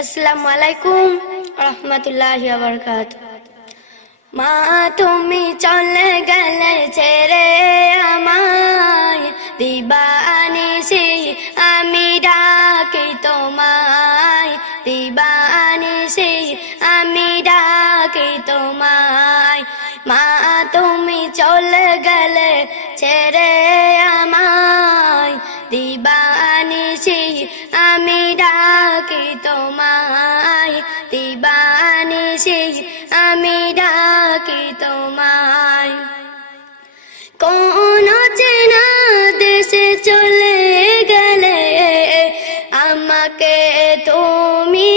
আসসালামু আলাইকুম রহমতুল্লাহি ওয়া বারাকাতুহু। মা তুমি চলে গেলে ছেড়ে আমায়, দিবানিশি আমি ডাকি তোমায়, দিবানিশি আমি ডাকি তোমায়। মা তুমি চলে গেলে ছেড়ে আমায়, দিবানিশি আমি ডাকি তোমায়, দিবানিশি আমি ডাকি তোমায়। কোন চেনা দেশে চলে গেলে আমাকে তুমি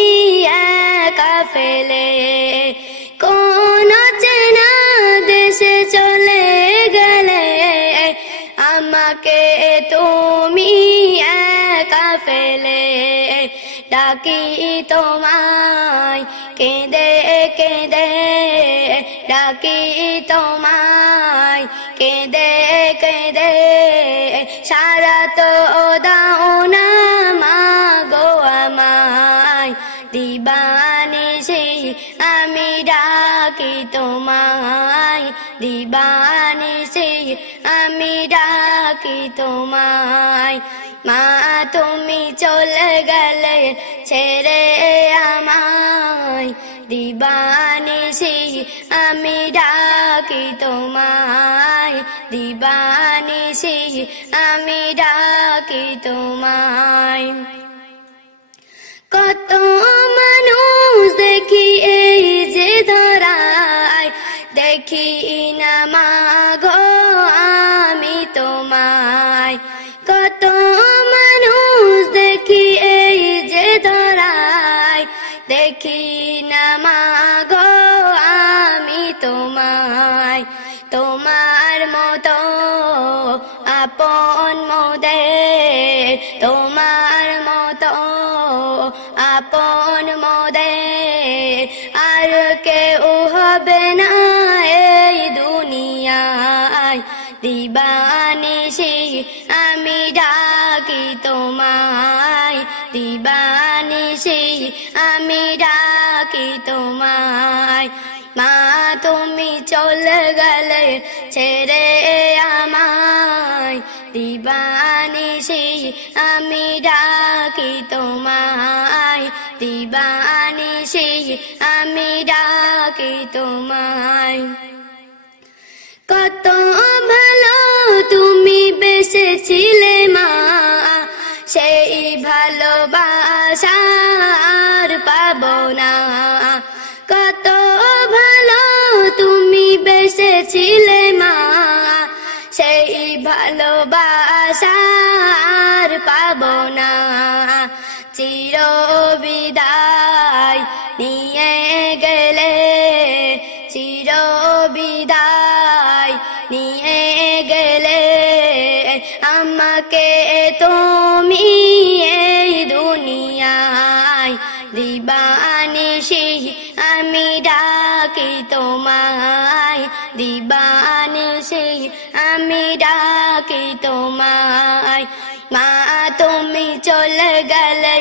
একা ফেলে, কোন চেনা দেশে চলে গেলে আমাকে তুমি একা ফেলে। ডাকি তোমায় কেঁদে কেঁদে, ডাকি তোমায় কেঁদে কেঁদে, সারা তো দাও না মাগো আমায়, দিবানিশি আমি ডাকি তোমায়, দিবানিশি আমি ডাকি তোমায়। মা তুমি চলে গেলে ছেড়ে আমায়, দিবানিশি আমি ডাকি তোমায়, দিবানিশি আমি ডাকি তোমায়। কত মানুষ দেখি এই যে ধরায়, দেখি না মাগো আমি তোমায়। কত মানুষ দেখি এই যে ধরায়, দেখি না মাগো আমি তোমায়। তোমার মতো আপন মোদের, তোমার মতো আপন মোদের আর কেউ হবে না এই দুনিয়ায়। দিবানিশি আমি ডাকি তোমায়, দিবানিশি আমি ডাকি তোমায়। মা তুমি চলে গেলে ছেড়ে আমায়, দিবানিশি আমি ডাকি তোমায়, দিবানিশি আমি ডাকি তোমায়। কত ভালো তুমি বেসেছিলে মা, সেই ভালোবাসা আর পাবো না। কত ভালো তুমি বেসেছিলে মা, সেই ভালোবাসা আর পাবো না। চির বিদায় নিয়ে গেলে, চির বিদায় নিয়ে গেলে আমাকে তুমি এই দুনিয়ায়। দিবানিশি আমি ডাকি তোমায়, দিবানিশি আমি ডাকি তোমায়। মা তুমি চলে গেলে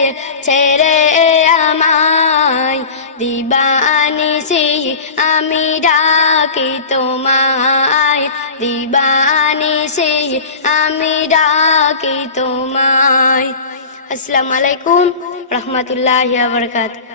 ছেড়ে আমায়, দিবানিশি আমি ডাকি তোমায়, দিবানিশি আমি ডাকি তোমায়। আসসালামু আলাইকুম রহমতুল্লাহি ওয়া বারাকাতুহু।